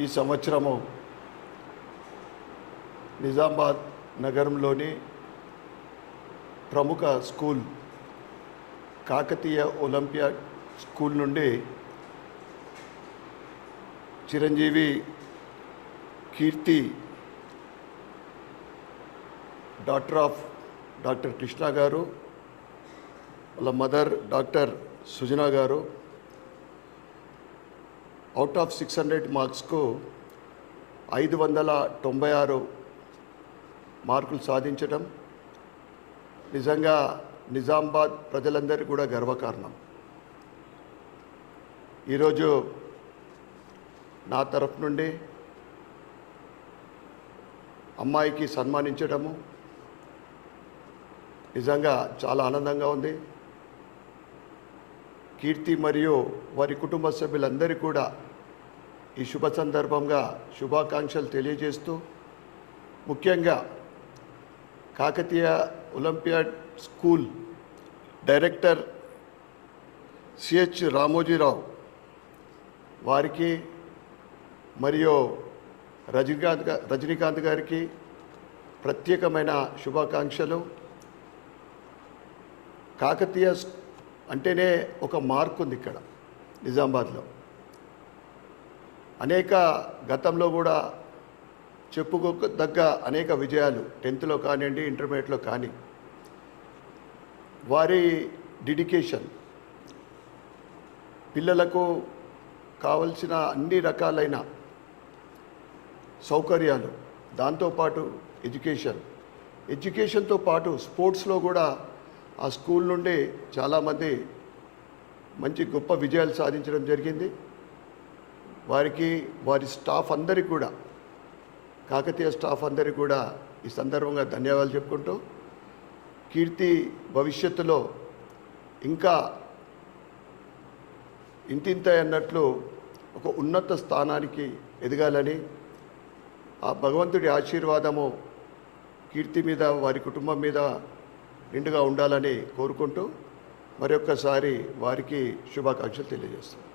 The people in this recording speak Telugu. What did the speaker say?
ఈ సంవత్సరము నిజామాబాద్ నగరంలోని ప్రముఖ స్కూల్ కాకతీయ ఒలింపియాడ్ స్కూల్ నుండి చిరంజీవి కీర్తి డాక్టర్ కృష్ణ గారు, వాళ్ళ మదర్ డాక్టర్ సుజనా గారు అవుట్ ఆఫ్ 600 మార్క్స్కు 596 మార్కులు సాధించడం నిజంగా నిజామాబాద్ ప్రజలందరికీ కూడా గర్వకారణం. ఈరోజు నా తరఫు నుండి అమ్మాయికి సన్మానించడము నిజంగా చాలా ఆనందంగా ఉంది. కీర్తి మరియు వారి కుటుంబ సభ్యులందరికీ కూడా ఈ శుభ సందర్భంగా శుభాకాంక్షలు తెలియజేస్తూ, ముఖ్యంగా Kakatiya olympiad school director CH Ramoji Rao వారికి మరియు రజనీకాంత్ గారికి ప్రత్యేకమైన శుభాకాంక్షలు. కాకతీయ అంటేనే ఒక మార్క్ ఉంది ఇక్కడ నిజామాబాద్లో. అనేక గతంలో కూడా చెప్పుకోదగ్గ అనేక విజయాలు 10th కానివ్వండి, ఇంటర్మీడియట్లో కానీ, వారి డెడికేషన్, పిల్లలకు కావలసిన అన్ని రకాలైన సౌకర్యాలు, దాంతోపాటు ఎడ్యుకేషన్తో పాటు స్పోర్ట్స్లో కూడా ఆ స్కూల్ నుండి చాలామంది మంచి గొప్ప విజయాలు సాధించడం జరిగింది. వారికి వారి స్టాఫ్ అందరికీ కూడా, కాకతీయ స్టాఫ్ అందరికీ కూడా ఈ సందర్భంగా ధన్యవాదాలు చెప్పుకుంటూ, కీర్తి భవిష్యత్తులో ఇంకా ఇంతింత అన్నట్లు ఒక ఉన్నత స్థానానికి ఎదగాలని, ఆ భగవంతుడి ఆశీర్వాదము కీర్తి మీద, వారి కుటుంబం మీద నిండుగా ఉండాలని కోరుకుంటూ మరొక్కసారి వారికి శుభాకాంక్షలు తెలియజేస్తాను.